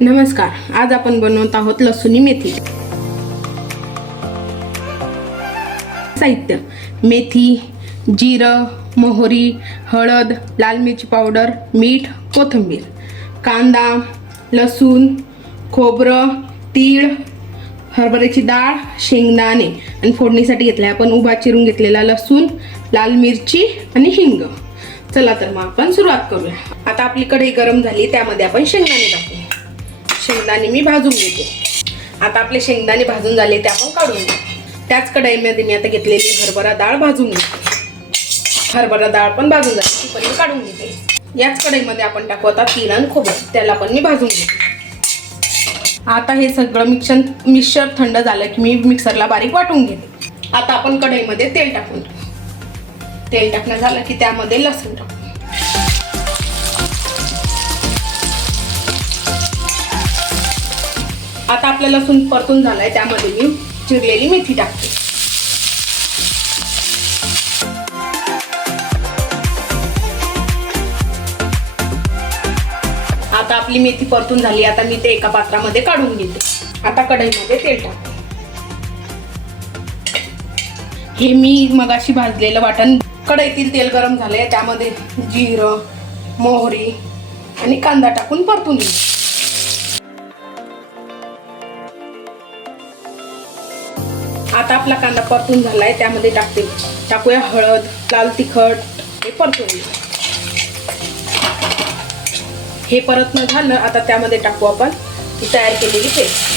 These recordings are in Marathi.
नमस्कार, आज आपण बनवत आहोत लसूणी मेथी। साहित्य: मेथी, जिरं, मोहरी, हळद, लाल मिरची पावडर, मीठ, कोथिंबीर, कांदा, लसूण, खोबरं, तीळ, हरभऱ्याची डाळ, शेंगदाणे आणि फोडणीसाठी घेतले आपण उभा चिरून घेतलेला लसूण, लाल मिरची आणि हिंग। चला तर मग आपण सुरुवात करूया। आता आपली कढई गरम झाली, त्यामध्ये आपण शेंगदाणे टाकू। शेंगदाणे मी भाजून घेते। आता आपले शेंगदाणे भाजून झाले, ते आपण काढून घेऊ। त्याच कढईमध्ये मी आता घेतलेली हरभरा डाळ भाजून घेते। हरभरा डाळ पण भाजून झाली, ती पण मी काढून घेते। याच कढईमध्ये आपण टाकू आता तीळ आणि खोबरं, त्याला पण मी भाजून घेते। आता हे सगळं मिक्सर थंड झालं की मी मिक्सरला बारीक वाटून घेते। आता आपण कढईमध्ये तेल टाकून देऊ। तेल टाकणं झालं की त्यामध्ये लसूण टाकू। आता आपला लसूण परतून झालाय, त्यामध्ये मी चिरलेली मेथी टाकते। आता आपली मेथी परतून झाली, आता मी ते एका पात्रामध्ये काढून घेते। आता कढईमध्ये तेल टाकते। हे मी मगाशी भाजलेलं वाटण, कढईतील तेल गरम झाले, त्यामध्ये जिरं, मोहरी आणि कांदा टाकून परतून घेऊ। आता आपला कांदा परतून झालाय, त्यामध्ये टाकूया हळद, लाल तिखट, हे परतून घेऊ। हे परतणं झालं, आता त्यामध्ये टाकू आपण तयार केलेली पेस्ट।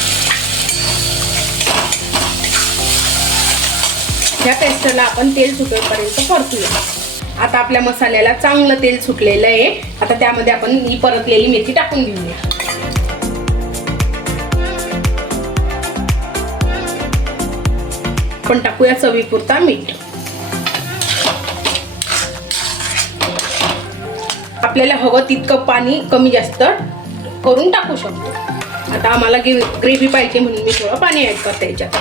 या पेस्टला आपण तेल सुटेपर्यंत परतूया। आता आपल्या मसाल्याला चांगलं तेल सुटलेलं आहे, आता त्यामध्ये आपण ही परतलेली मेथी टाकून घेऊया। आपण टाकूया चवीपुरता मीठ। आपल्याला हवं तितकं पाणी कमी जास्त करून टाकू शकतो। आता आम्हाला ग्रेव्ही पाहिजे म्हणून मी थोडं पाणी ऍड करते याच्यात।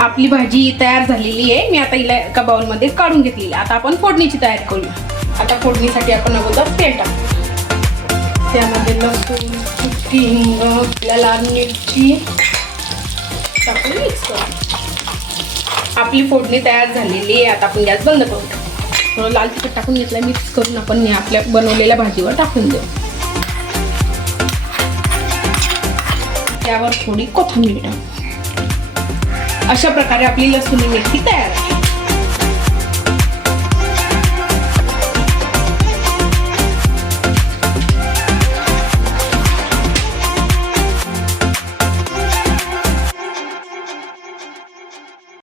आपली भाजी तयार झालेली आहे, मी आता हिला एका बाउलमध्ये काढून घेतलेली। आता आपण फोडणीची तयारी करूया। आता फोडणीसाठी आपण अगोदर तेल टाकू, त्यामध्ये लसूण, सुकी हिंग, लाल मिरची टाकून मिक्स करू। आपली फोडणी तयार झालेली आहे, आता आपण गॅस बंद करू। थोडं लाल तिखट टाकून घेतलं, मिक्स करून आपण आपल्या बनवलेल्या भाजीवर टाकून देऊ। त्यावर थोडी कोथिंबीर टाकू। अशा प्रकारे आपली लसूणी मेथी तयार आहे।